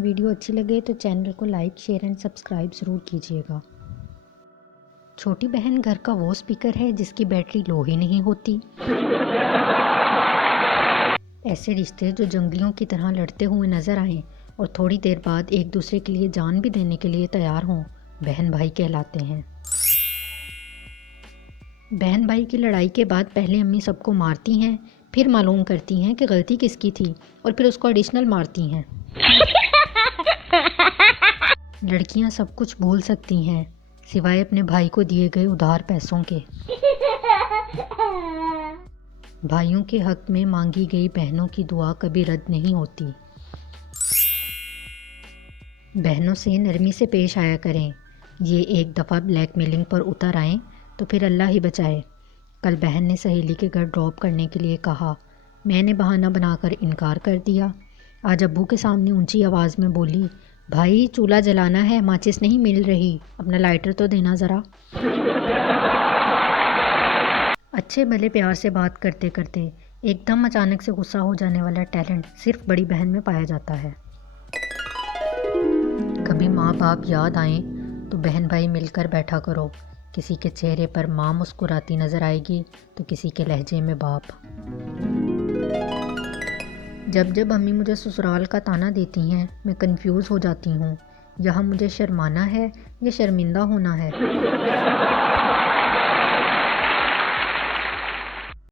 Video अच्छी लगे तो चैनल को लाइक शेयर एंड सब्सक्राइब ज़रूर कीजिएगा। छोटी बहन घर का वो स्पीकर है जिसकी बैटरी लो ही नहीं होती। ऐसे रिश्ते जो जंगलियों की तरह लड़ते हुए नजर आएं और थोड़ी देर बाद एक दूसरे के लिए जान भी देने के लिए तैयार हों, बहन भाई कहलाते हैं। बहन भाई की लड़ाई के बाद पहले अम्मी सबको मारती हैं, फिर मालूम करती हैं कि गलती किसकी थी और फिर उसको एडिशनल मारती हैं। लड़कियां सब कुछ भूल सकती हैं सिवाय अपने भाई को दिए गए उधार पैसों के। भाइयों के हक में मांगी गई बहनों की दुआ कभी रद्द नहीं होती। बहनों से नरमी से पेश आया करें। ये एक दफ़ा ब्लैकमेलिंग पर उतर आएं तो फिर अल्लाह ही बचाए। कल बहन ने सहेली के घर ड्रॉप करने के लिए कहा, मैंने बहाना बनाकर इनकार कर दिया। आज अब्बू के सामने ऊंची आवाज़ में बोली, भाई चूल्हा जलाना है, माचिस नहीं मिल रही, अपना लाइटर तो देना ज़रा। अच्छे भले प्यार से बात करते करते एकदम अचानक से गुस्सा हो जाने वाला टैलेंट सिर्फ बड़ी बहन में पाया जाता है। कभी माँ बाप याद आएं तो बहन भाई मिलकर बैठा करो। किसी के चेहरे पर माँ मुस्कुराती नज़र आएगी तो किसी के लहजे में बाप। जब जब अम्मी मुझे ससुराल का ताना देती हैं मैं कंफ्यूज हो जाती हूँ। यहाँ मुझे शर्माना है या शर्मिंदा होना है।